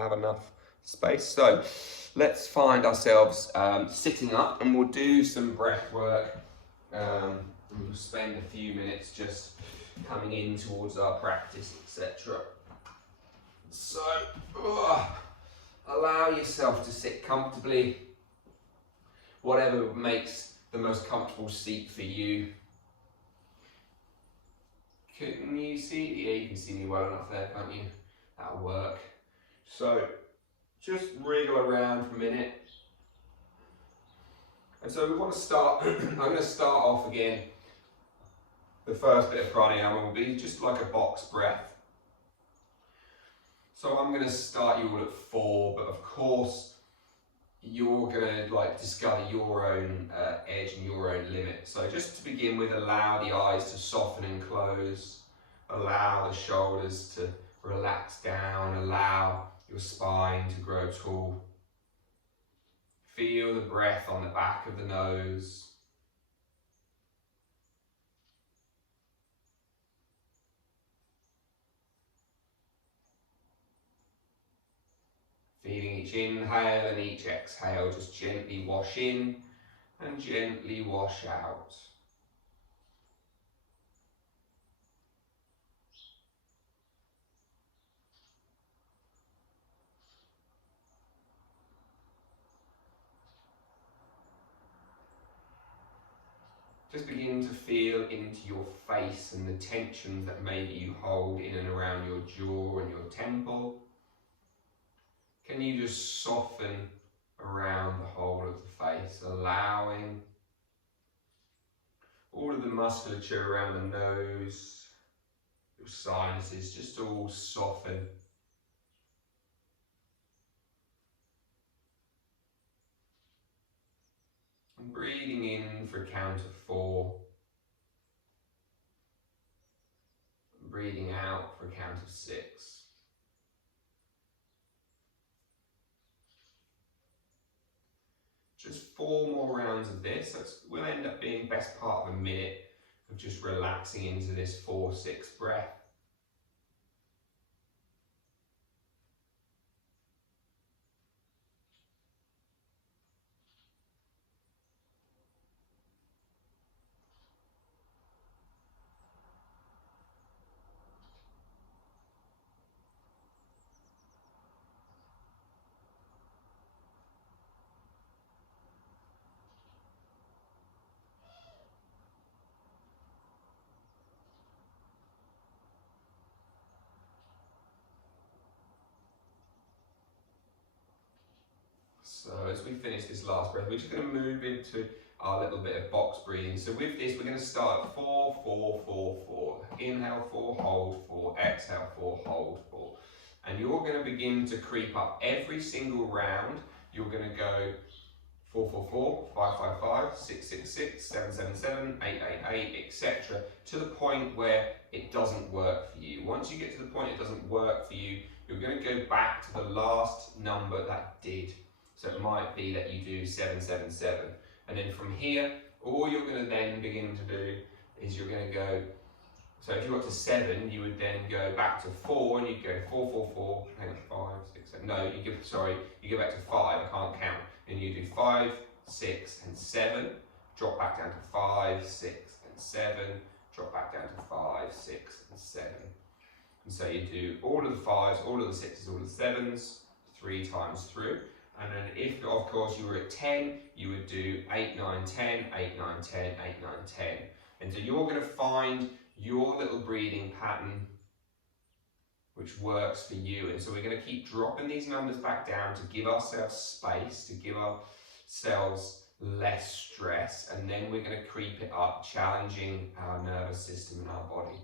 have enough space. So let's find ourselves sitting up, and we'll do some breath work. We'll spend a few minutes just coming in towards our practice, etc. So allow yourself to sit comfortably, whatever makes the most comfortable seat for you. Can you see? Yeah, you can see me well enough there, can't you? That'll work. So just wriggle around for a minute. And so we want to start, I'm going to start off again. The first bit of pranayama will be just like a box breath. So I'm going to start you all at 4, but of course you're going to discover your own edge and your own limit. So just to begin with, allow the eyes to soften and close. Allow the shoulders to relax down. Allow your spine to grow tall. Feel the breath on the back of the nose. Feeling each inhale and each exhale just gently wash in and gently wash out. Just begin to feel into your face and the tensions that maybe you hold in and around your jaw and your temple. Can you just soften around the whole of the face, allowing all of the musculature around the nose, your sinuses, just all soften. And breathing in for a count of 4. And breathing out for a count of 6. Just 4 more rounds of this. Will end up being best part of a minute of just relaxing into this 4-6 breath. So as we finish this last breath, we're just going to move into our little bit of box breathing. So with this, we're going to start at 4, 4, 4, 4. Inhale 4, hold 4, exhale 4, hold 4. And you're going to begin to creep up every single round. You're going to go 4, 4, 4, 5, 5, 5, 6, 6, 6, 7, 7, 7, 8, 8, 8, etc. to the point where it doesn't work for you. Once you get to the point it doesn't work for you, you're going to go back to the last number that did. So it might be that you do 7, 7, 7. And then from here, all you're going to then begin to do is you're going to go, so if you got to 7, you would then go back to 4, and you'd go 4, 4, 4, hang on, 5, 6, 7. No, you go back to 5, I can't count. And you do 5, 6, and 7, drop back down to 5, 6, and 7, drop back down to 5, 6, and 7. And so you do all of the 5s, all of the 6s, all of the 7s, 3 times through. And then if, of course, you were at 10, you would do 8, 9, 10, 8, 9, 10, 8, 9, 10. And so you're going to find your little breathing pattern which works for you. And so we're going to keep dropping these numbers back down to give ourselves space, to give ourselves less stress. And then we're going to creep it up, challenging our nervous system and our body.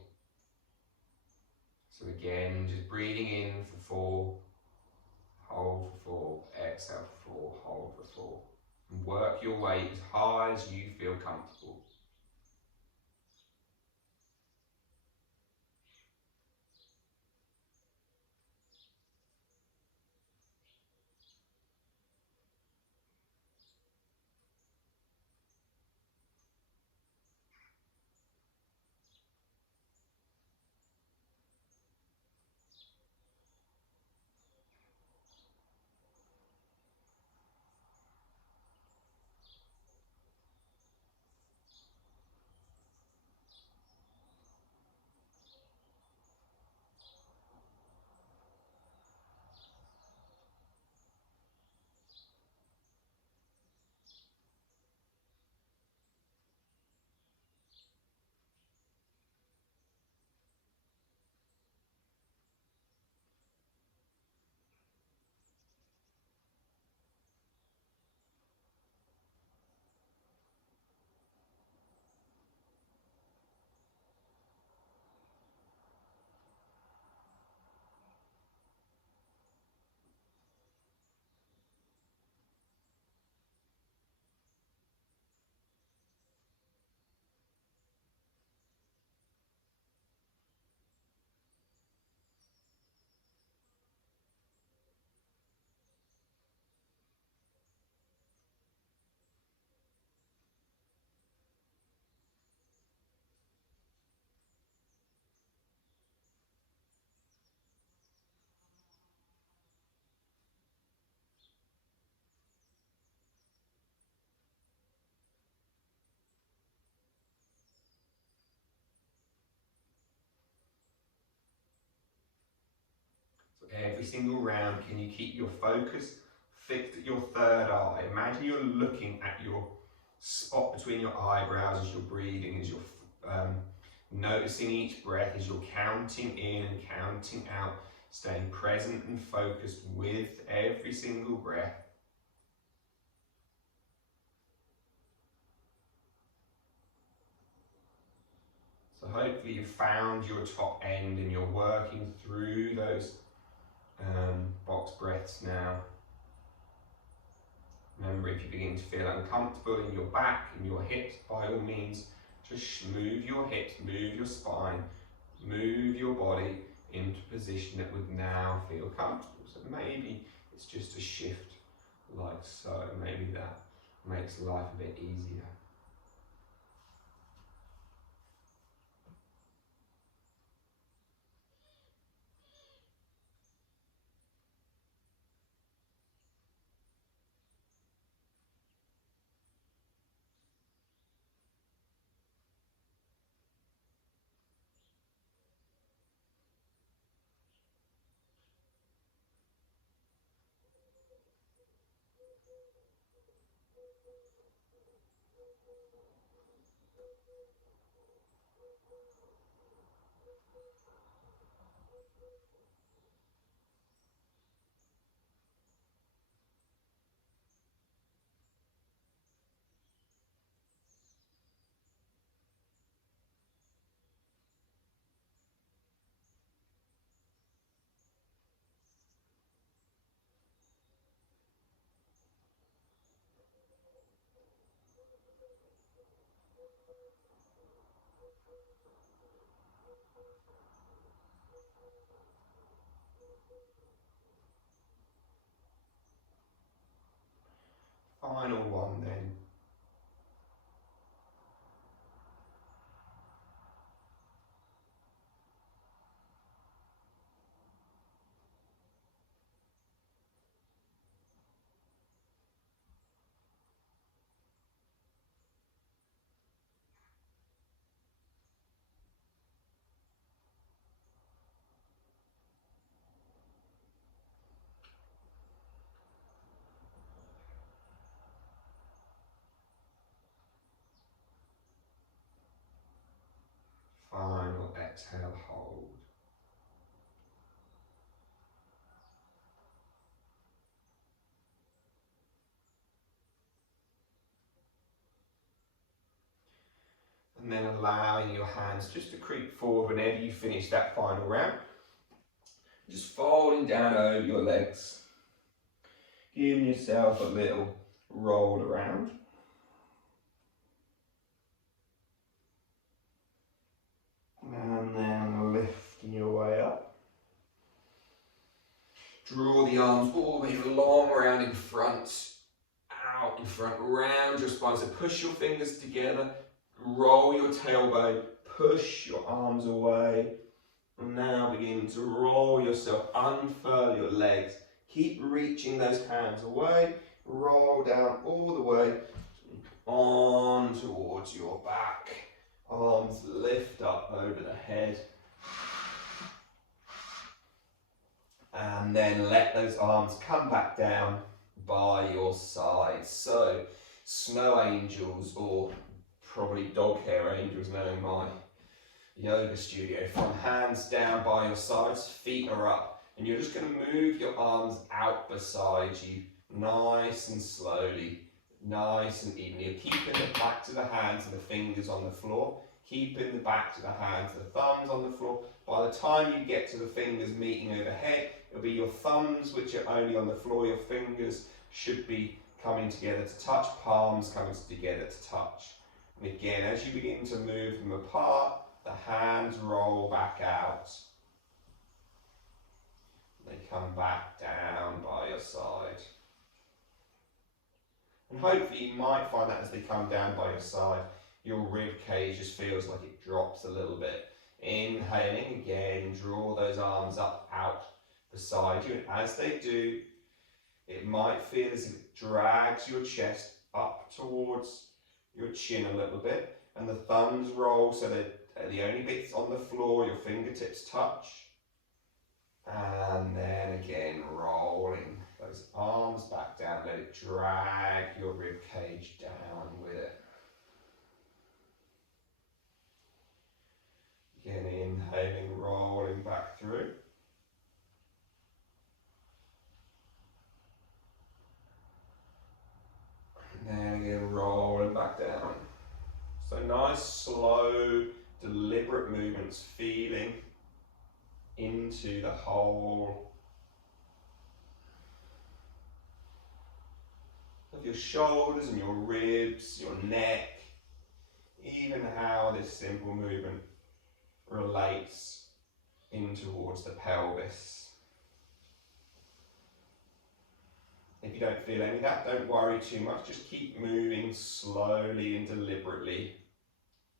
So again, just breathing in for 4. Hold for 4, exhale for 4, hold for 4. And work your way as high as you feel comfortable. Every single round, can you keep your focus fixed at your third eye? Imagine you're looking at your spot between your eyebrows as you're breathing, as you're noticing each breath, as you're counting in and counting out, staying present and focused with every single breath. So hopefully you've found your top end and you're working through those box breaths now. Remember, if you begin to feel uncomfortable in your back and your hips, by all means, just move your hips, move your spine, move your body into a position that would now feel comfortable. So maybe it's just a shift like so. Maybe that makes life a bit easier. Final one then. Final exhale, hold. And then allowing your hands just to creep forward whenever you finish that final round. Just folding down over your legs. Giving yourself a little roll around. And then lifting your way up. Draw the arms all the way long around in front, out in front, round your spine. So push your fingers together, roll your tailbone, push your arms away. And now begin to roll yourself, unfurl your legs. Keep reaching those hands away, roll down all the way on towards your back. Arms lift up over the head. And then let those arms come back down by your sides. So, snow angels, or probably dog hair angels, knowing my yoga studio. From hands down by your sides, feet are up. And you're just going to move your arms out beside you, nice and slowly, nice and even. You're keeping the backs of the hands and the fingers on the floor, keeping the backs of the hands, the thumbs on the floor. By the time you get to the fingers meeting overhead, it'll be your thumbs which are only on the floor. Your fingers should be coming together to touch, palms coming together to touch. And again, as you begin to move them apart, the hands roll back out. They come back down by your side. And hopefully you might find that as they come down by your side, your rib cage just feels like it drops a little bit. Inhaling again, draw those arms up, out beside you. And as they do, it might feel as if it drags your chest up towards your chin a little bit. And the thumbs roll so that the only bits on the floor your fingertips touch. And then again, rolling those arms back down. Let it drag your rib cage down with it. Again, inhaling, rolling back through. And then again, rolling back down. So nice, slow, deliberate movements, feeling into the whole of your shoulders and your ribs, your neck, even how this simple movement relates in towards the pelvis. If you don't feel any of that, don't worry too much, just keep moving slowly and deliberately.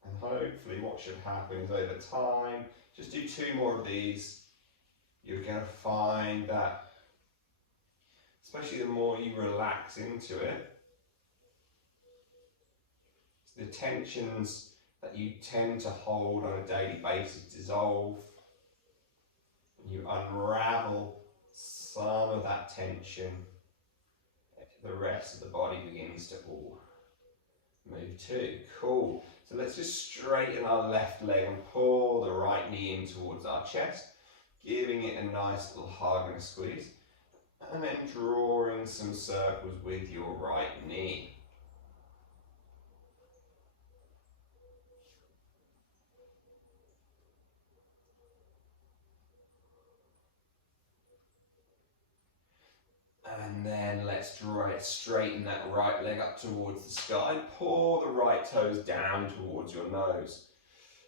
And hopefully what should happen is over time, just do 2 more of these, you're going to find that, especially the more you relax into it, the tensions that you tend to hold on a daily basis dissolve, and you unravel some of that tension, the rest of the body begins to all move too. Cool. So let's just straighten our left leg and pull the right knee in towards our chest, giving it a nice little hug and a squeeze, and then drawing some circles with your right knee. And then let's straighten that right leg up towards the sky. Pull the right toes down towards your nose.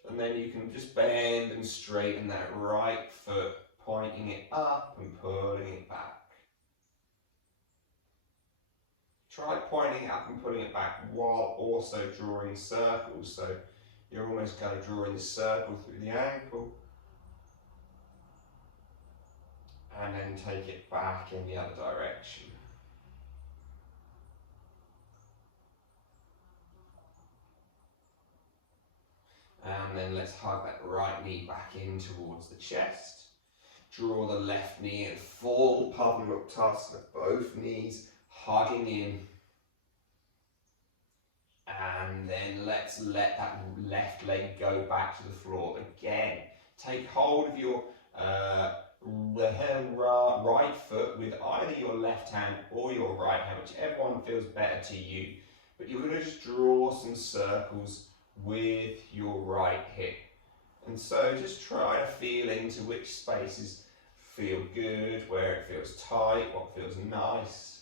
And then you can just bend and straighten that right foot, pointing it up and pulling it back. Try pointing it up and pulling it back while also drawing circles. So you're almost kind of drawing the circle through the ankle. And then take it back in the other direction. And then let's hug that right knee back in towards the chest. Draw the left knee in full Padma-Uttanasana, both knees hugging in. And then let's let that left leg go back to the floor. Again, take hold of your right foot with either your left hand or your right hand, whichever one feels better to you. But you're going to just draw some circles with your right hip. And so just try to feel into which spaces feel good, where it feels tight, what feels nice.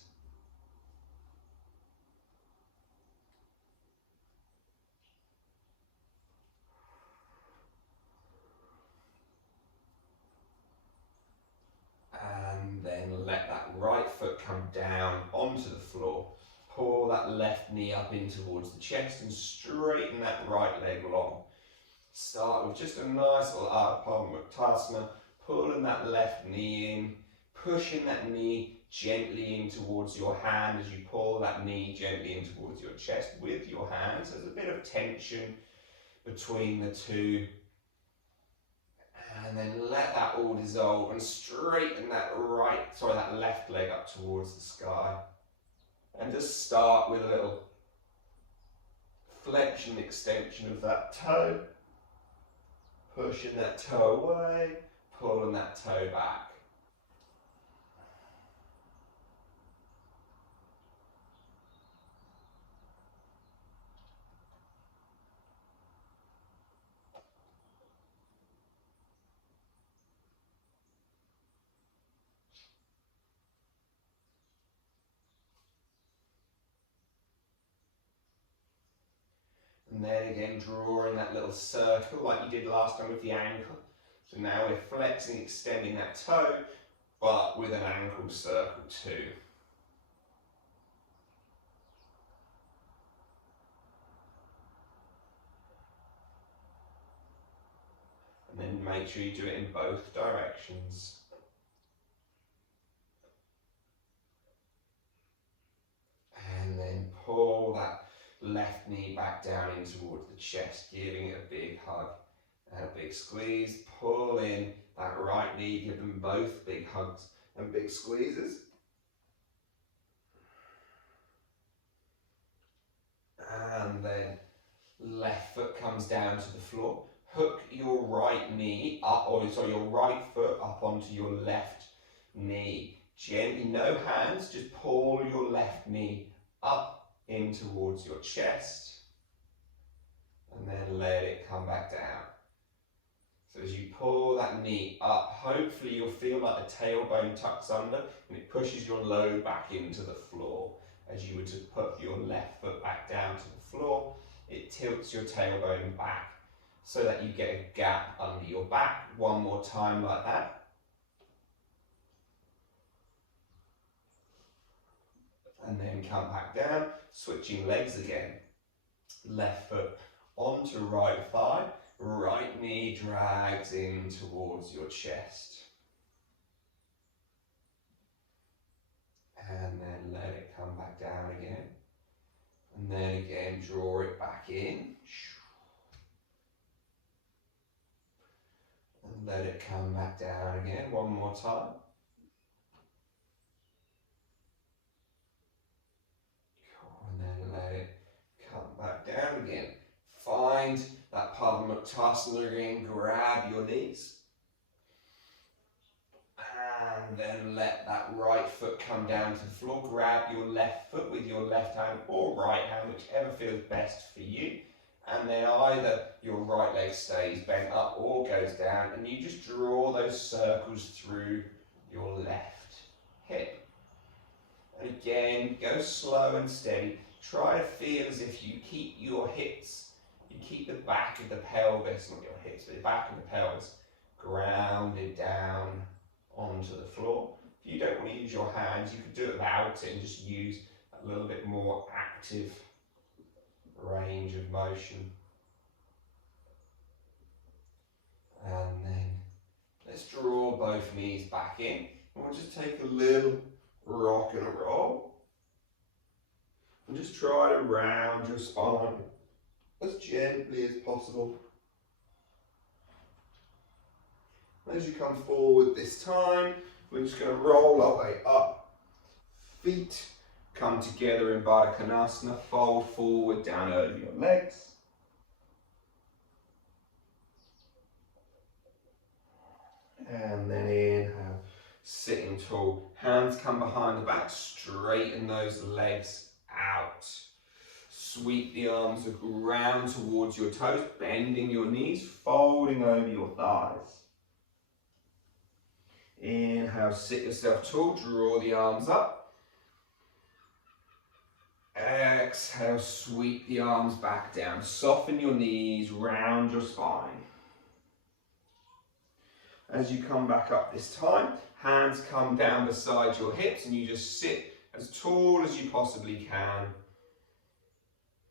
And then let that right foot come down onto the floor. Pull that left knee up in towards the chest and straighten that right leg long. Start with just a nice little Padma-Uttanasana, pulling that left knee in, pushing that knee gently in towards your hand as you pull that knee gently in towards your chest with your hands. There's a bit of tension between the two. And then let that all dissolve and straighten that left leg up towards the sky. And just start with a little flexion, extension of that toe. Pushing that toe away, pulling that toe back. And then again, drawing that little circle like you did last time with the ankle. So now we're flexing, extending that toe, but with an ankle circle too. And then make sure you do it in both directions. And then pull that left knee back down in towards the chest, giving it a big hug. And a big squeeze, pull in that right knee, give them both big hugs and big squeezes. And then left foot comes down to the floor. Hook your right knee up, or sorry, your right foot up onto your left knee. Gently, no hands, just pull your left knee up in towards your chest. And then let it come back down. So as you pull that knee up, hopefully you'll feel like the tailbone tucks under and it pushes your load back into the floor. As you were to put your left foot back down to the floor, it tilts your tailbone back so that you get a gap under your back. One more time like that. And then come back down, switching legs again. Left foot onto right thigh, right knee drags in towards your chest. And then let it come back down again. And then again, draw it back in. And let it come back down again, one more time. And then let it come back down again. Find that Padma again, grab your knees. And then let that right foot come down to the floor. Grab your left foot with your left hand or right hand, whichever feels best for you. And then either your right leg stays bent up or goes down, and you just draw those circles through your left hip. And again, go slow and steady. Try to feel as if you keep your hips, you keep the back of the pelvis, not your hips, but the back of the pelvis grounded down onto the floor. If you don't want to use your hands, you could do it without it and just use a little bit more active range of motion. And then let's draw both knees back in. And we'll just take a little rock and a roll. And just try to round your spine as gently as possible. As you come forward this time, we're just going to roll our way up. Feet come together in Baddha Konasana, fold forward down over your legs. And then inhale, sitting tall. Hands come behind the back, straighten those legs out. Sweep the arms around towards your toes, bending your knees, folding over your thighs. Inhale, sit yourself tall, draw the arms up. Exhale, sweep the arms back down. Soften your knees, round your spine. As you come back up this time, hands come down beside your hips and you just sit as tall as you possibly can.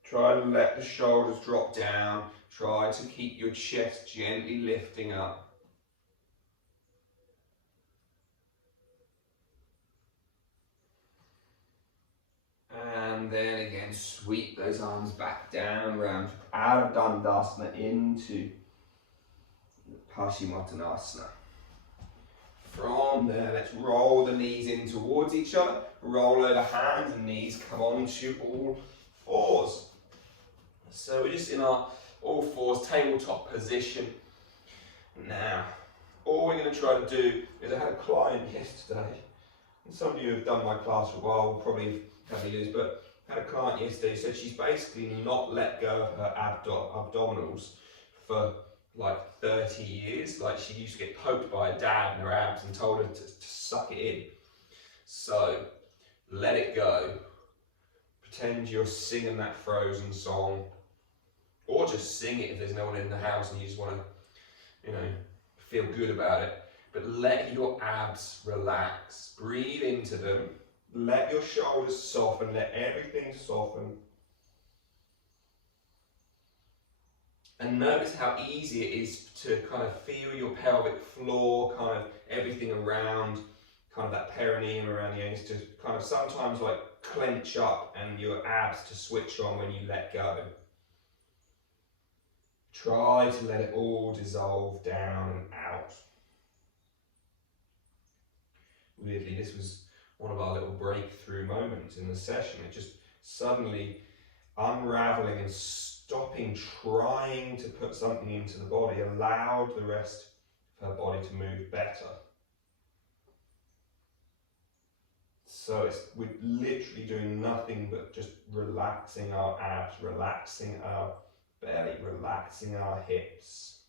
Try to let the shoulders drop down. Try to keep your chest gently lifting up. And then again, sweep those arms back down, round, out of Dandasana into Paschimottanasana. From there, let's roll the knees in towards each other. Roll over hands and knees come onto all fours. So we're just in our all fours tabletop position. Now, all we're going to try to do is, I had a client yesterday, and some of you have done my class for a while, will probably have used, but I had a client yesterday who said she's basically not let go of her abdominals for like 30 years. Like, she used to get poked by a dad in her abs and told her to suck it in. So let it go. Pretend you're singing that Frozen song, or just sing it if there's no one in the house and you just want to, feel good about it. But let your abs relax. Breathe into them. Let your shoulders soften. Let everything soften. And notice how easy it is to kind of feel your pelvic floor, kind of everything around, kind of that perineum around the anus to kind of sometimes like clench up and your abs to switch on when you let go. Try to let it all dissolve down and out. Weirdly, this was one of our little breakthrough moments in the session. It just suddenly unraveling and stopping trying to put something into the body allowed the rest of her body to move better. So we're literally doing nothing but just relaxing our abs, relaxing our belly, relaxing our hips.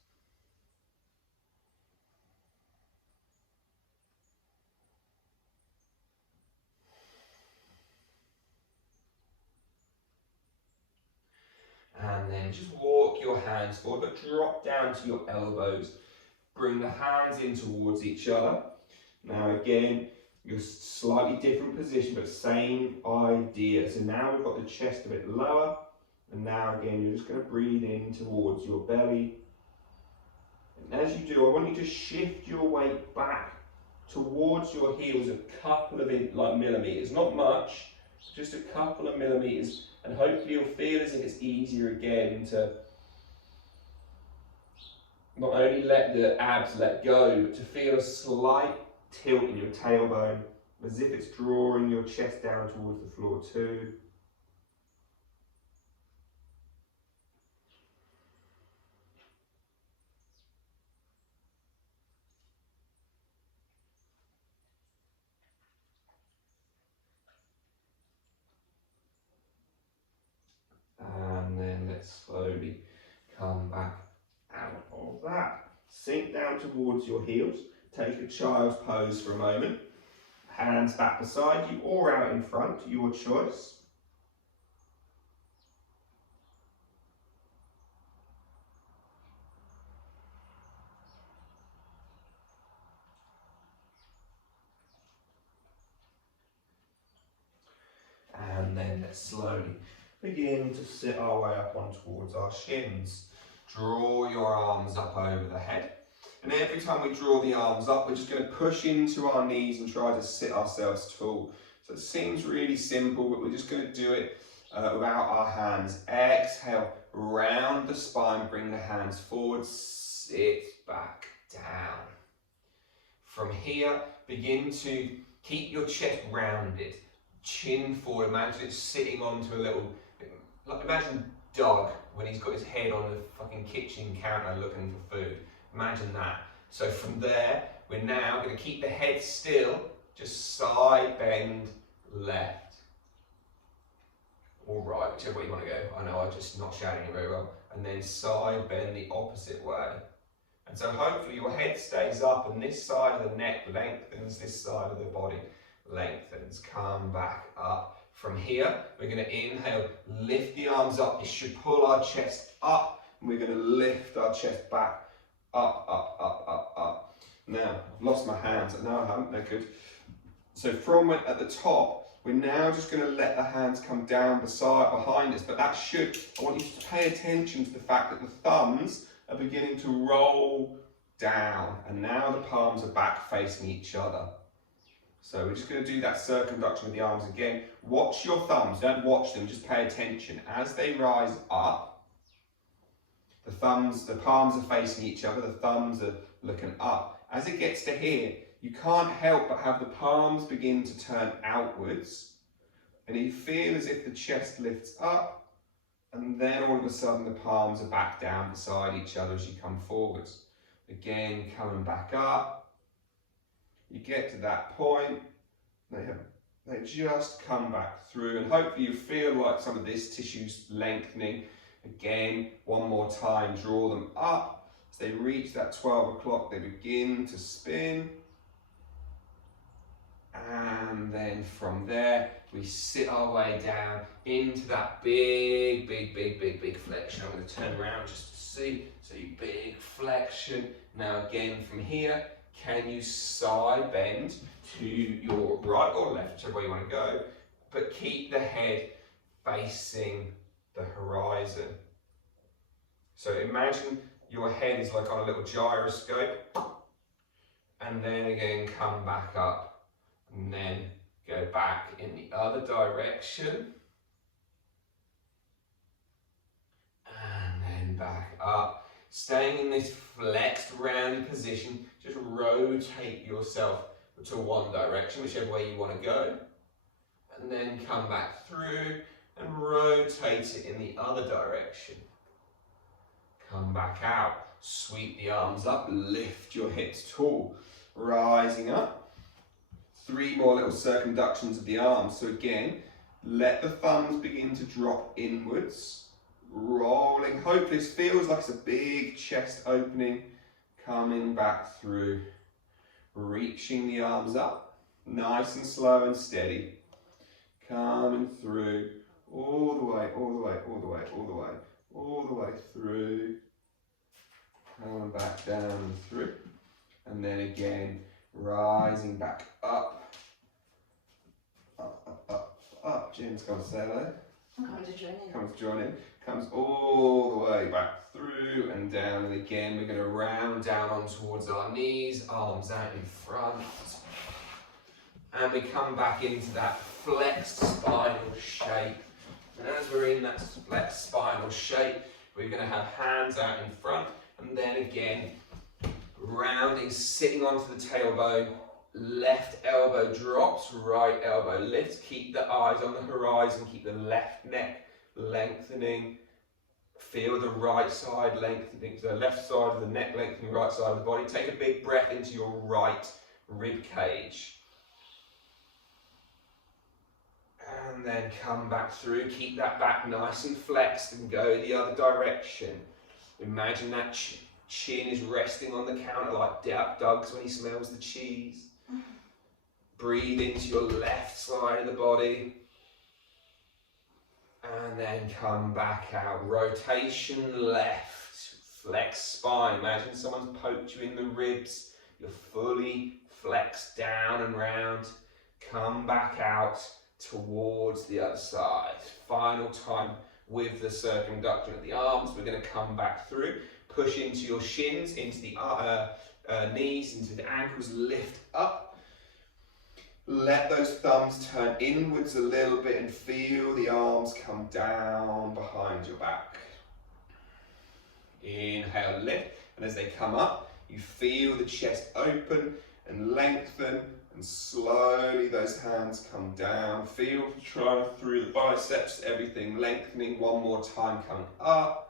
And then just walk your hands forward, but drop down to your elbows. Bring the hands in towards each other. Now again, you're slightly different position, but same idea. So now we've got the chest a bit lower, and now again, you're just going to breathe in towards your belly. And as you do, I want you to shift your weight back towards your heels a couple of millimeters, not much, just a couple of millimeters, and hopefully you'll feel as if it's easier again to not only let the abs let go, but to feel a slight tilt in your tailbone, as if it's drawing your chest down towards the floor too. And then let's slowly come back out of that. Sink down towards your heels. Take a child's pose for a moment. Hands back beside you or out in front, your choice. And then let's slowly begin to sit our way up on towards our shins. Draw your arms up over the head. And every time we draw the arms up, we're just going to push into our knees and try to sit ourselves tall. So it seems really simple, but we're just going to do it without our hands. Exhale, round the spine, bring the hands forward, sit back down. From here, begin to keep your chest rounded. Chin forward, imagine it sitting onto a little, like imagine Doug when he's got his head on the fucking kitchen counter looking for food. Imagine that. So from there, we're now going to keep the head still, just side bend left or right, whichever way you want to go. I know I'm just not shouting it very well. And then side bend the opposite way. And so hopefully your head stays up and this side of the neck lengthens, this side of the body lengthens. Come back up. From here, we're going to inhale, lift the arms up. This should pull our chest up, and we're going to lift our chest back. Up, up, up, up, up. Now, I've lost my hands. No, I haven't. They're good. So from at the top, we're now just going to let the hands come down behind us. But that should, I want you to pay attention to the fact that the thumbs are beginning to roll down. And now the palms are back facing each other. So we're just going to do that circumduction with the arms again. Watch your thumbs, don't watch them, just pay attention. As they rise up, the palms are facing each other, the thumbs are looking up. As it gets to here, you can't help but have the palms begin to turn outwards. And you feel as if the chest lifts up, and then all of a sudden the palms are back down beside each other as you come forwards. Again, coming back up. You get to that point, they just come back through, and hopefully you feel like some of this tissue's lengthening. Again, one more time, draw them up. As they reach that 12 o'clock, they begin to spin. And then from there, we sit our way down into that big flexion. I'm going to turn around just to see. So big flexion. Now again, from here, can you side bend to your right or left, whichever way you want to go, but keep the head facing the horizon. So imagine your head is like on a little gyroscope, and then again come back up, and then go back in the other direction, and then then back up. Staying in this flexed rounded position, just rotate yourself to one direction, whichever way you want to go. And then come back through and rotate it in the other direction. Come back out, sweep the arms up, lift your hips tall, rising up. 3 more little circumductions of the arms. So again, let the thumbs begin to drop inwards, rolling. Hopefully this feels like it's a big chest opening, coming back through, reaching the arms up, nice and slow and steady, coming through, all the way, all the way, all the way, all the way, all the way through, coming back down and through, and then again, rising back up, up, up, up, up. Jim's going to say hello. I'm coming to join in. Comes to join in, comes all the way back through and down, and again we're going to round down on towards our knees, arms out in front, and we come back into that flexed spinal shape. And as we're in that flexed spinal shape, we're going to have hands out in front, and then again rounding, sitting onto the tailbone, left elbow drops, right elbow lifts. Keep the eyes on the horizon, keep the left neck lengthening. Feel the right side lengthening, the left side of the neck lengthening, right side of the body. Take a big breath into your right rib cage. And then come back through, keep that back nice and flexed and go the other direction. Imagine that chin is resting on the counter like Doug's when he smells the cheese. Breathe into your left side of the body. And then come back out. Rotation left. Flex spine. Imagine someone's poked you in the ribs. You're fully flexed down and round. Come back out towards the other side. Final time with the circumduction of the arms. We're going to come back through. Push into your shins, into the knees, into the ankles. Lift up. Let those thumbs turn inwards a little bit and feel the arms come down behind your back. Inhale, lift, and as they come up, you feel the chest open and lengthen, and slowly those hands come down. Feel trying through the biceps, everything lengthening. One more time, coming up.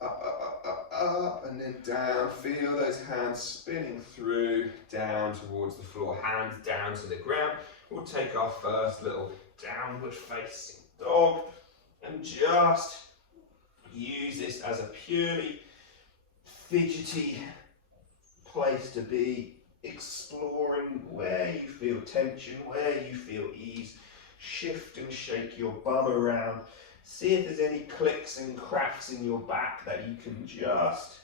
Up, up, up, up, up, and then down. Feel those hands spinning through, down towards the floor, hands down to the ground. We'll take our first little downward facing dog and just use this as a purely fidgety place to be, exploring where you feel tension, where you feel ease. Shift and shake your bum around. See if there's any clicks and cracks in your back that you can just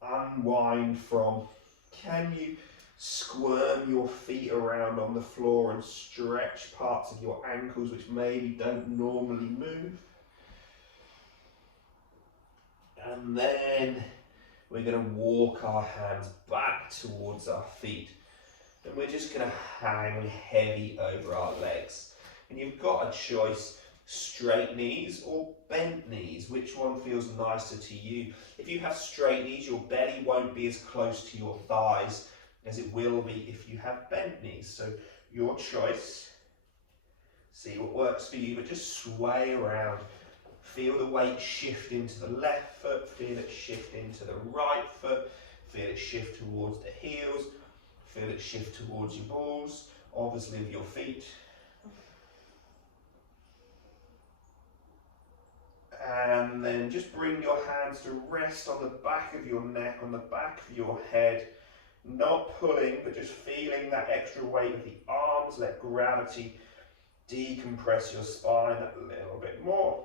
unwind from. Can you squirm your feet around on the floor and stretch parts of your ankles which maybe don't normally move? And then we're going to walk our hands back towards our feet. And we're just going to hang heavy over our legs. And you've got a choice. Straight knees or bent knees, which one feels nicer to you? If you have straight knees, your belly won't be as close to your thighs as it will be if you have bent knees. So your choice, see what works for you, but just sway around. Feel the weight shift into the left foot, feel it shift into the right foot, feel it shift towards the heels, feel it shift towards your balls, obviously of your feet. And then just bring your hands to rest on the back of your neck, on the back of your head. Not pulling, but just feeling that extra weight of the arms. Let gravity decompress your spine a little bit more.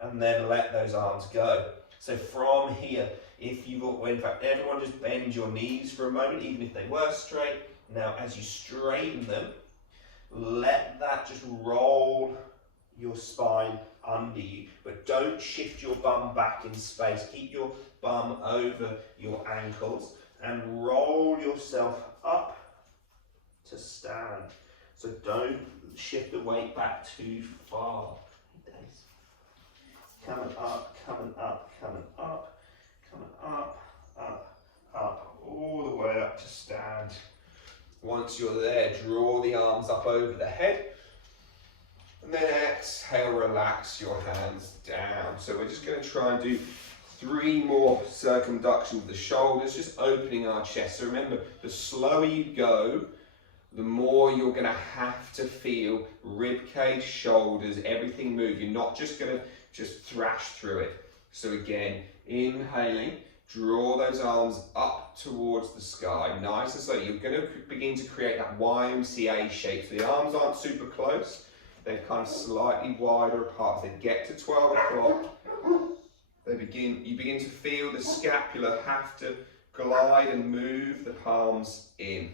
And then let those arms go. So from here, in fact, everyone just bend your knees for a moment, even if they were straight. Now, as you straighten them, let that just roll your spine under you, but don't shift your bum back in space. Keep your bum over your ankles and roll yourself up to stand. So don't shift the weight back too far. Coming up, coming up, coming up, coming up, up, up, all the way up to stand. Once you're there, draw the arms up over the head. And then exhale, relax your hands down. So we're just going to try and do 3 more circumductions of the shoulders, just opening our chest. So remember, the slower you go, the more you're going to have to feel rib cage, shoulders, everything move. You're not just going to just thrash through it. So again, inhaling, draw those arms up towards the sky, nice and slow. You're going to begin to create that YMCA shape. So the arms aren't super close. They're kind of slightly wider apart. As they get to 12 o'clock, you begin to feel the scapula have to glide and move the palms in.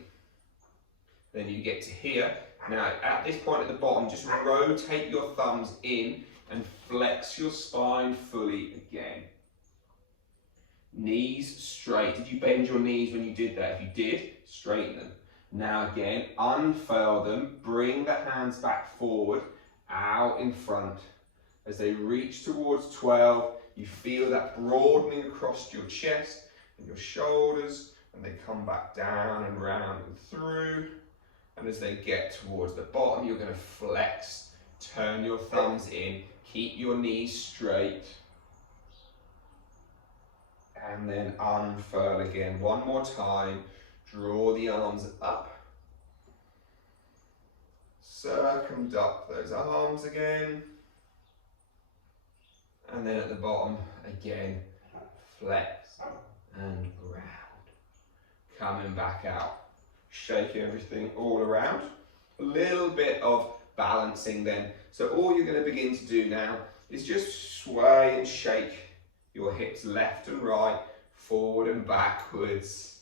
Then you get to here. Now, at this point at the bottom, just rotate your thumbs in and flex your spine fully again. Knees straight. Did you bend your knees when you did that? If you did, straighten them. Now again, unfurl them, bring the hands back forward, out in front. As they reach towards 12, you feel that broadening across your chest and your shoulders, and they come back down and round and through. And as they get towards the bottom, you're going to flex, turn your thumbs in, keep your knees straight. And then unfurl again. One more time. Draw the arms up. Circumduct those arms again. And then at the bottom, again, flex and round. Coming back out. Shaking everything all around. A little bit of balancing then. So all you're going to begin to do now is just sway and shake your hips left and right, forward and backwards.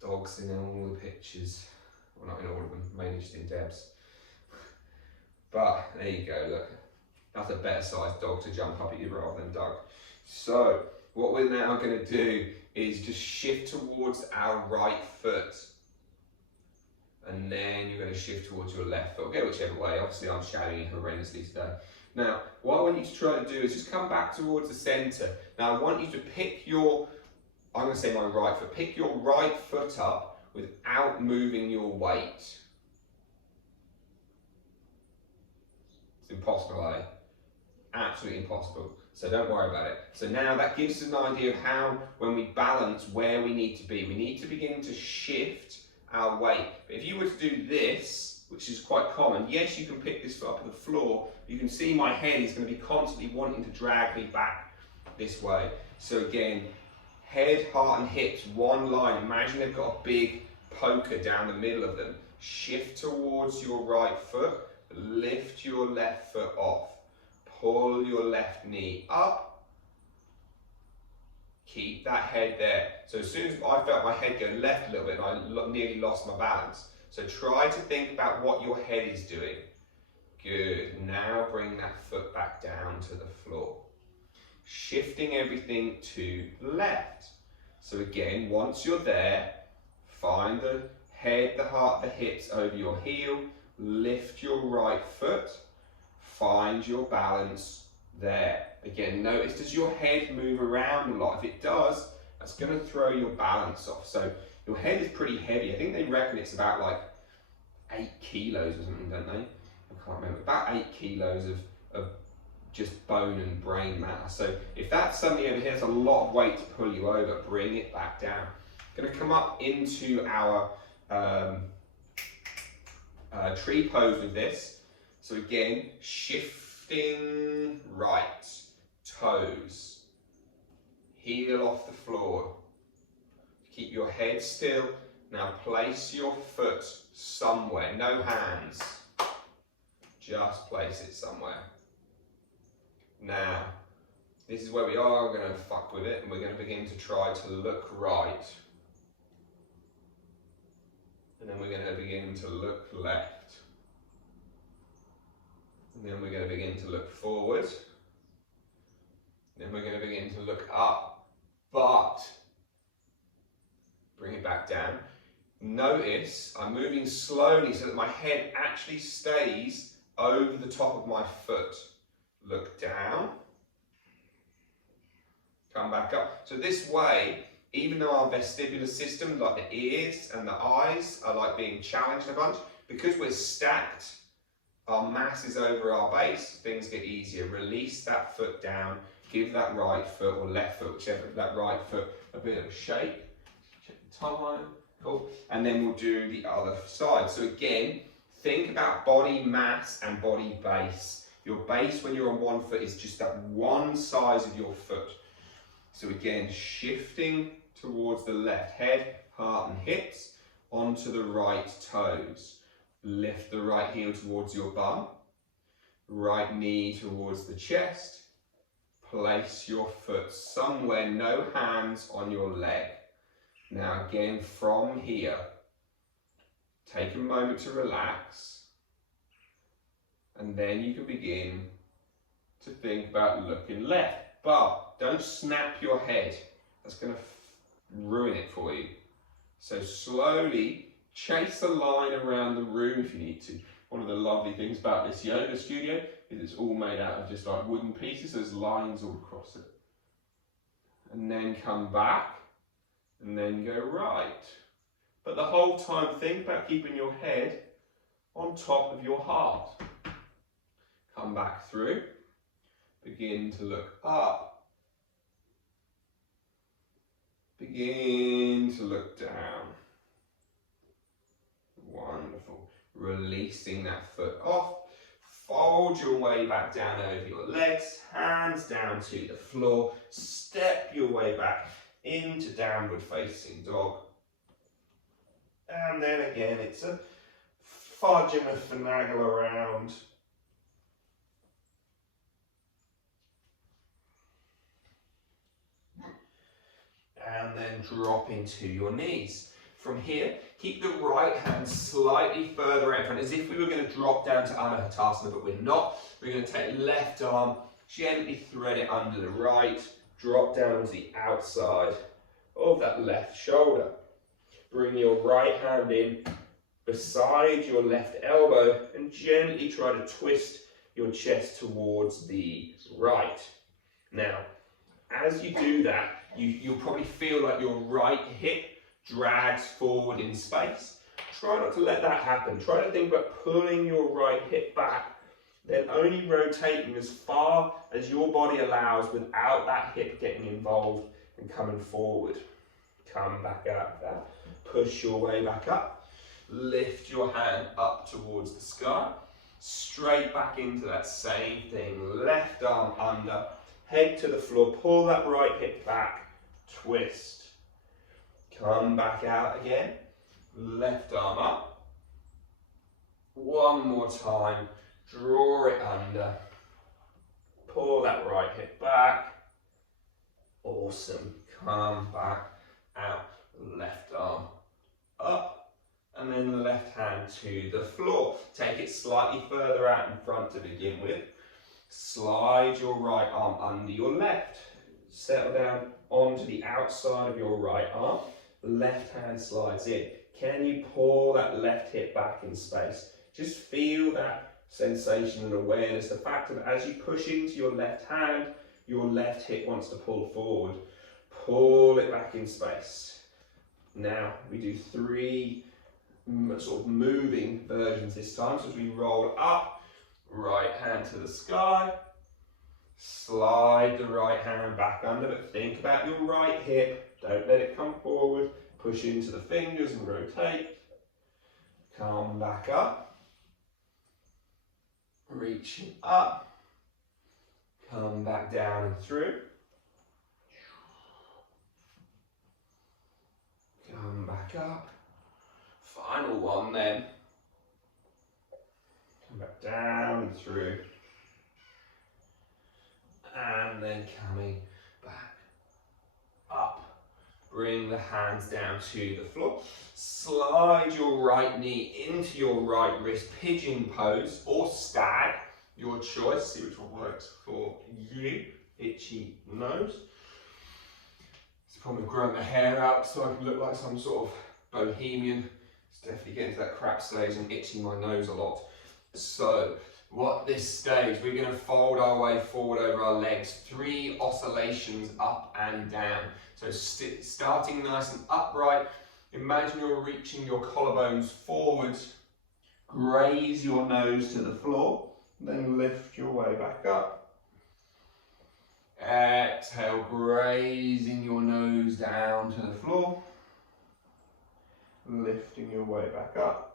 Dogs in all the pictures. Well, not in all of them, mainly just in Deb's. But there you go, look. That's a better sized dog to jump up at you rather than Doug. So what we're now going to do is just shift towards our right foot. And then you're going to shift towards your left foot. Go whichever way. Obviously I'm shouting horrendously today. Now, what I want you to try to do is just come back towards the center. Now I want you to pick your, I'm going to say my right foot, pick your right foot up without moving your weight. It's impossible, eh? Absolutely impossible. So don't worry about it. So now that gives us an idea of how, when we balance, where we need to be. We need to begin to shift our weight. But if you were to do this, which is quite common, yes, you can pick this foot up to the floor. You can see my head is going to be constantly wanting to drag me back this way. So again, head, heart and hips, one line. Imagine they've got a big poker down the middle of them. Shift towards your right foot, lift your left foot off. Pull your left knee up. Keep that head there. So as soon as I felt my head go left a little bit, I nearly lost my balance. So try to think about what your head is doing. Good. Now bring that foot back down to the floor. Shifting everything to left. So again, once you're there, find the head, the heart, the hips over your heel. Lift your right foot. Find your balance there. Again, notice, does your head move around a lot? If it does, that's going to throw your balance off. So your head is pretty heavy. I think they reckon it's about like 8 kilos or something, don't they? I can't remember. About 8 kilos of just bone and brain matter. So if that's suddenly over here, that's a lot of weight to pull you over. Bring it back down. Going to come up into our tree pose with this. So again, shifting right, toes, heel off the floor. Keep your head still. Now place your foot somewhere, no hands. Just place it somewhere. Now, this is where we are going to fuck with it, and we're going to begin to try to look right. And then we're going to begin to look left. And then we're going to begin to look forward. Then we're going to begin to look up. But, bring it back down. Notice I'm moving slowly so that my head actually stays over the top of my foot. look down, come back up. So this way, even though our vestibular system, like the ears and the eyes, are like being challenged a bunch, because we're stacked, our mass is over our base, things get easier. Release that foot down, give that right foot or left foot, whichever, that right foot a bit of a shake. Check the time, cool. And then we'll do the other side. So again, think about body mass and body base. Your base when you're on one foot is just that one size of your foot. So again, shifting towards the left head, heart and hips, onto the right toes. Lift the right heel towards your bum, right knee towards the chest. Place your foot somewhere, no hands on your leg. Now again, from here, take a moment to relax, and then you can begin to think about looking left. But don't snap your head, that's going to ruin it for you. So slowly chase a line around the room if you need to. One of the lovely things about this yoga studio is it's all made out of just like wooden pieces, there's lines all across it. And then come back, and then go right. But the whole time think about keeping your head on top of your heart. Come back through, begin to look up, begin to look down. Wonderful. Releasing that foot off. Fold your way back down over your legs. Hands down to the floor. Step your way back into downward facing dog. And then again, it's a fudge and a finagle around. And then drop into your knees. From here, keep the right hand slightly further out in front, as if we were going to drop down to Anahatasana, but we're not. We're going to take left arm, gently thread it under the right, drop down to the outside of that left shoulder. Bring your right hand in beside your left elbow and gently try to twist your chest towards the right. Now, as you do that, you'll probably feel like your right hip drags forward in space. Try not to let that happen. Try to think about pulling your right hip back, then only rotating as far as your body allows without that hip getting involved and coming forward. Come back out of that. Push your way back up. Lift your hand up towards the sky. Straight back into that same thing. Left arm under. Head to the floor. Pull that right hip back. Twist. Come back out again, left arm up. One more time, draw it under. Pull that right hip back. Awesome, come back out. Left arm up, and then the left hand to the floor. Take it slightly further out in front to begin with. Slide your right arm under your left. Settle down onto the outside of your right arm. Left hand slides in. Can you pull that left hip back in space? Just feel that sensation and awareness. The fact that as you push into your left hand, your left hip wants to pull forward. Pull it back in space. Now we do 3 sort of moving versions this time. So as we roll up, right hand to the sky, slide the right hand back under, but think about your right hip. Don't let it come forward. Push into the fingers and rotate. Come back up. Reaching up. Come back down and through. Come back up. Final one then. Come back down and through. And then coming back up. Bring the hands down to the floor. Slide your right knee into your right wrist, pigeon pose or stag, your choice. See which one works for you. Itchy nose. It's probably growing my hair out so I can look like some sort of bohemian. It's definitely getting to that crap stage and itching my nose a lot. So What this stage, we're going to fold our way forward over our legs, 3 oscillations up and down. So starting nice and upright, imagine you're reaching your collarbones forwards, graze your nose to the floor, then lift your way back up. Exhale, grazing your nose down to the floor, lifting your way back up.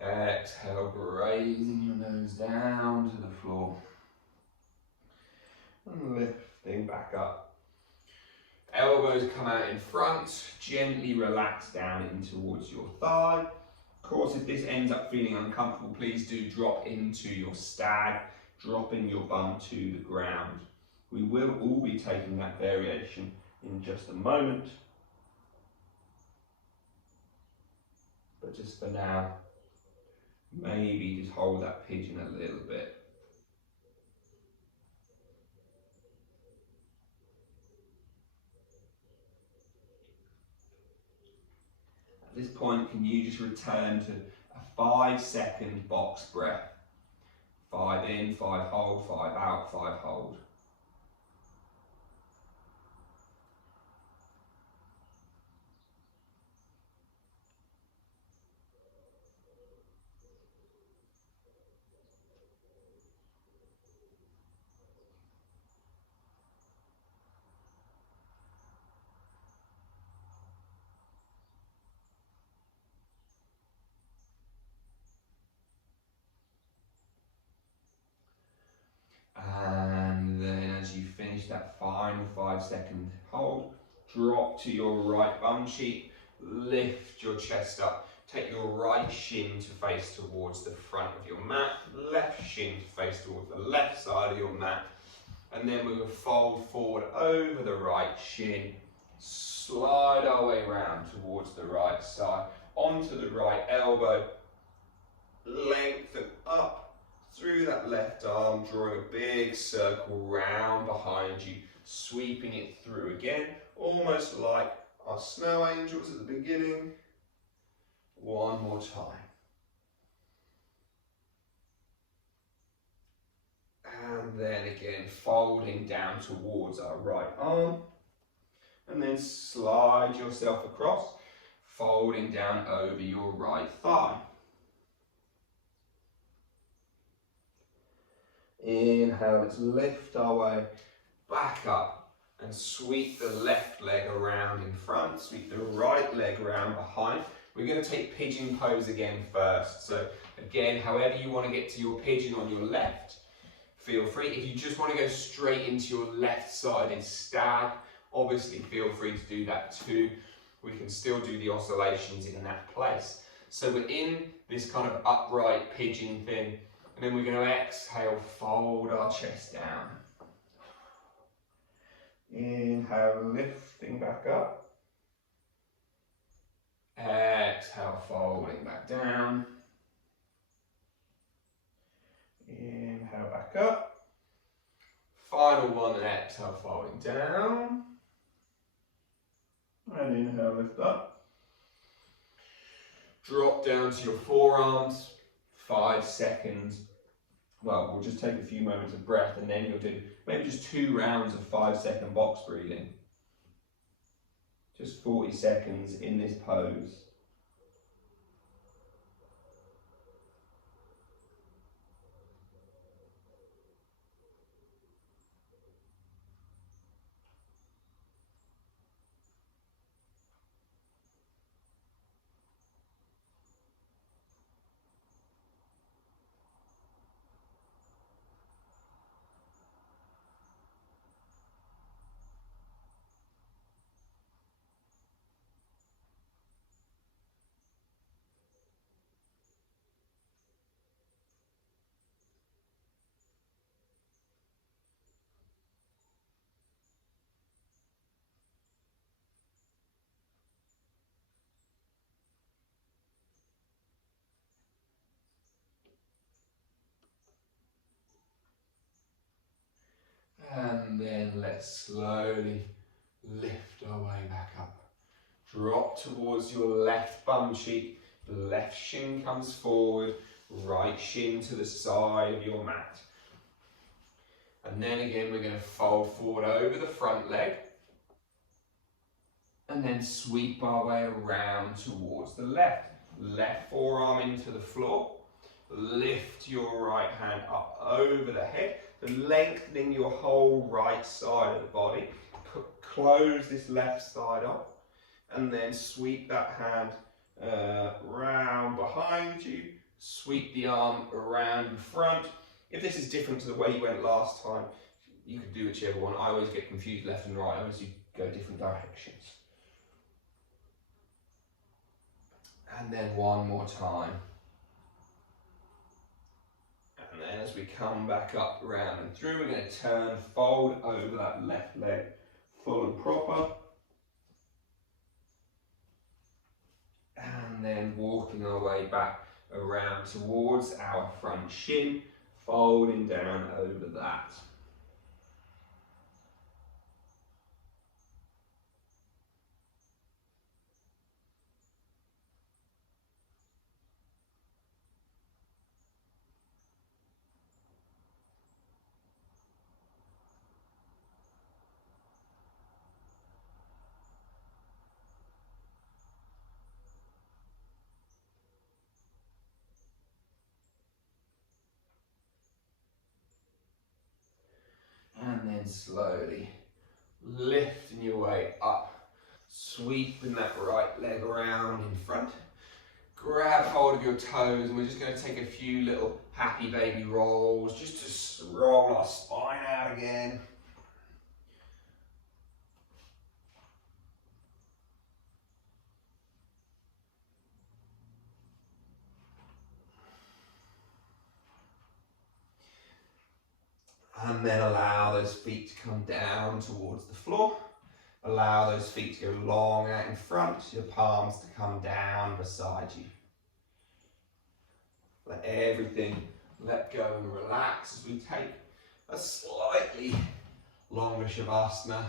Exhale, grazing your nose down to the floor and lifting back up. Elbows come out in front, gently relax down in towards your thigh. Of course, if this ends up feeling uncomfortable, please do drop into your stag, dropping your bum to the ground. We will all be taking that variation in just a moment, but just for now, maybe just hold that pigeon a little bit. At this point, can you just return to a 5-second box breath? 5 in, 5 hold, 5 out, 5 hold. And then as you finish that final 5-second hold, drop to your right bum cheek, lift your chest up, take your right shin to face towards the front of your mat, left shin to face towards the left side of your mat, and then we will fold forward over the right shin, slide our way round towards the right side, onto the right elbow, lengthen up through that left arm, drawing a big circle round behind you, sweeping it through again, almost like our snow angels at the beginning. One more time. And then again, folding down towards our right arm, and then slide yourself across, folding down over your right thigh. Inhale, let's lift our way back up and sweep the left leg around in front, sweep the right leg around behind. We're going to take pigeon pose again first. So again, however you want to get to your pigeon on your left, feel free. If you just want to go straight into your left side in stag, obviously feel free to do that too. We can still do the oscillations in that place. So we're in this kind of upright pigeon thing. And then we're going to exhale, fold our chest down. Inhale, lifting back up. Exhale, folding back down. Inhale, back up. Final one, and exhale, folding down. And inhale, lift up. Drop down to your forearms. 5 seconds. Well, we'll just take a few moments of breath, and then you'll do maybe just 2 rounds of 5-second box breathing. Just 40 seconds in this pose. And then let's slowly lift our way back up. Drop towards your left bum cheek, the left shin comes forward, Right shin to the side of your mat. And then again, we're going to fold forward over the front leg. And then sweep our way around towards the left. Left forearm into the floor. Lift your right hand up over the head, lengthening your whole right side of the body. Close this left side up, and then sweep that hand round behind you. Sweep the arm around in front. If this is different to the way you went last time, you could do whichever one. I always get confused left and right. I always go different directions. And then one more time. And then as we come back up, round and through, we're going to turn, fold over that left leg, full and proper. And then walking our way back around towards our front shin, folding down over that. And then slowly lifting your way up, sweeping that right leg around in front. Grab hold of your toes, and we're just going to take a few little happy baby rolls just to roll our spine out again. And then allow those feet to come down towards the floor. Allow those feet to go long out in front, your palms to come down beside you. Let everything let go and relax as we take a slightly longer Shavasana.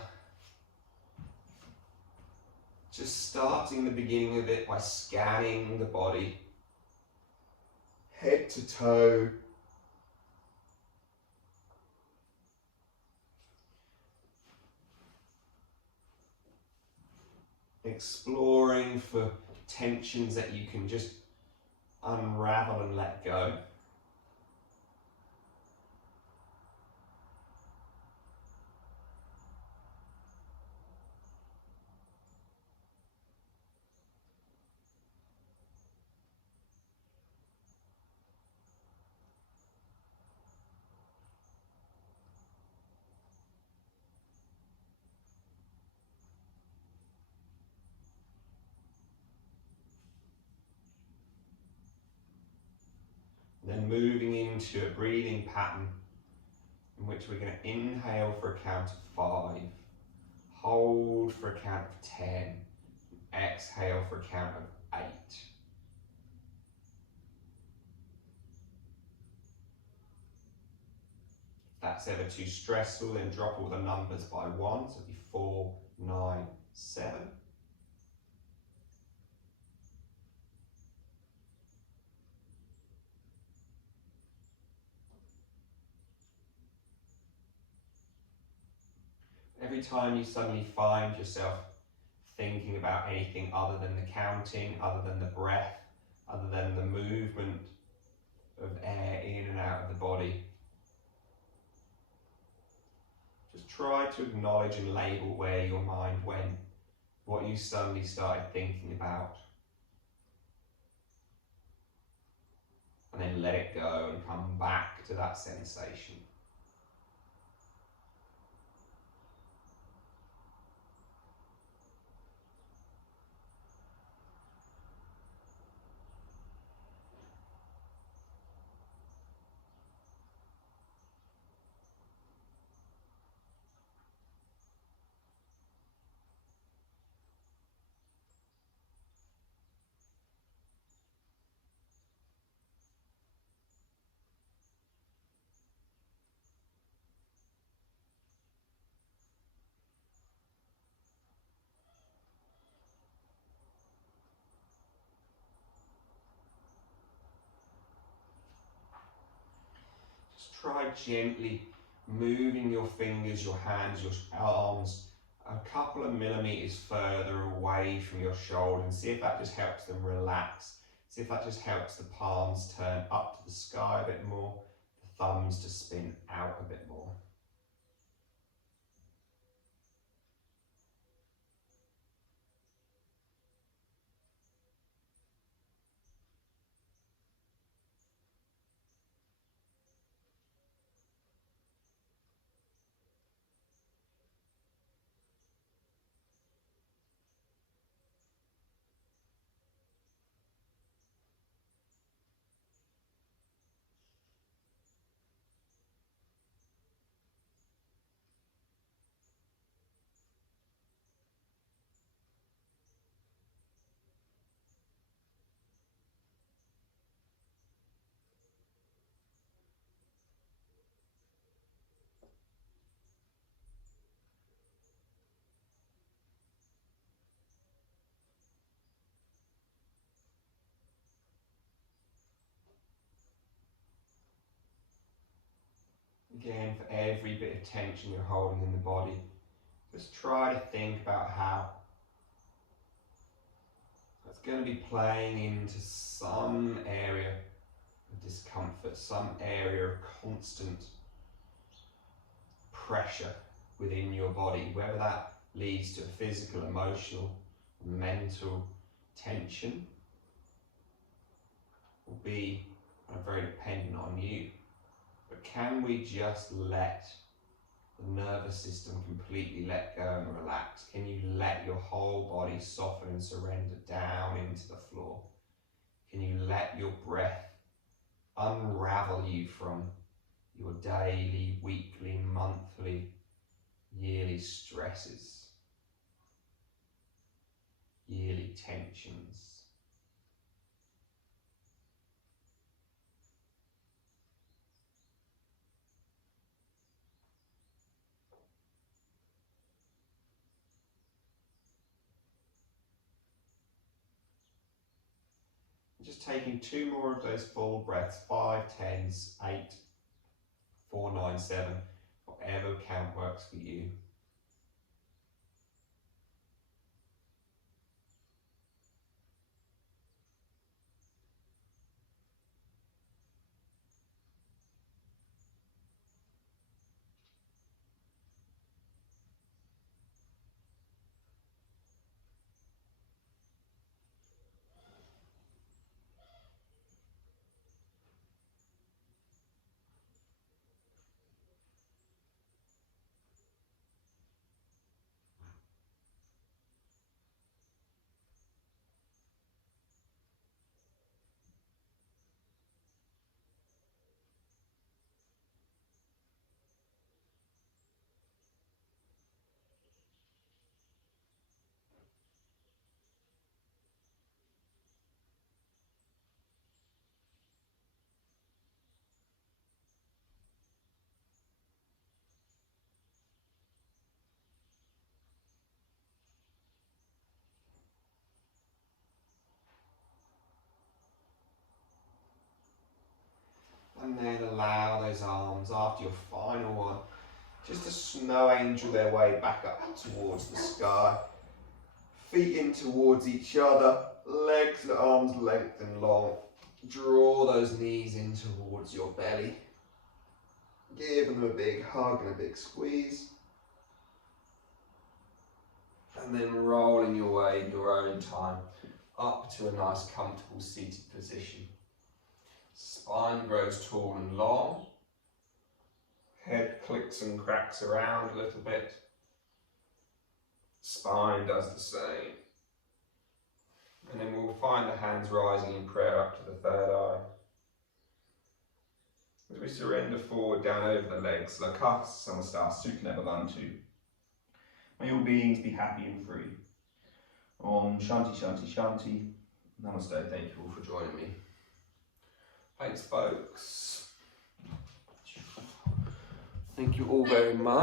Just starting the beginning of it by scanning the body, head to toe. Exploring for tensions that you can just unravel and let go. Then moving into a breathing pattern in which we're going to inhale for a count of 5, hold for a count of 10, exhale for a count of 8. If that's ever too stressful, then drop all the numbers by 1, so it'll be 4, 9, 7. Every time you suddenly find yourself thinking about anything other than the counting, other than the breath, other than the movement of air in and out of the body, just try to acknowledge and label where your mind went, what you suddenly started thinking about, and then let it go and come back to that sensation. try gently moving your fingers, your hands, your arms a couple of millimeters further away from your shoulder, and see if that just helps them relax. See if that just helps the palms turn up to the sky a bit more, the thumbs to spin out a bit more. Again, for every bit of tension you're holding in the body, just try to think about how that's going to be playing into some area of discomfort, some area of constant pressure within your body, whether that leads to physical, emotional, mental tension will be very dependent on you. But can we just let the nervous system completely let go and relax? Can you let your whole body soften and surrender down into the floor? Can you let your breath unravel you from your daily, weekly, monthly, yearly stresses, yearly tensions? Just taking 2 more of those full breaths, 5, 10s, 8, 4, 9, 7, whatever count works for you. And then allow those arms, after your final one, just to snow angel their way back up towards the sky. Feet in towards each other, legs at arm's length and long. Draw those knees in towards your belly. Give them a big hug and a big squeeze. And then rolling your way in your own time up to a nice comfortable seated position. Spine grows tall and long. Head clicks and cracks around a little bit. Spine does the same. And then we'll find the hands rising in prayer up to the third eye. As we surrender forward down over the legs, Lakha Samastha Sukha Bhavantu. May all beings be happy and free. Om Shanti Shanti Shanti. Namaste. Thank you all for joining me. Thanks, folks. Thank you all very much.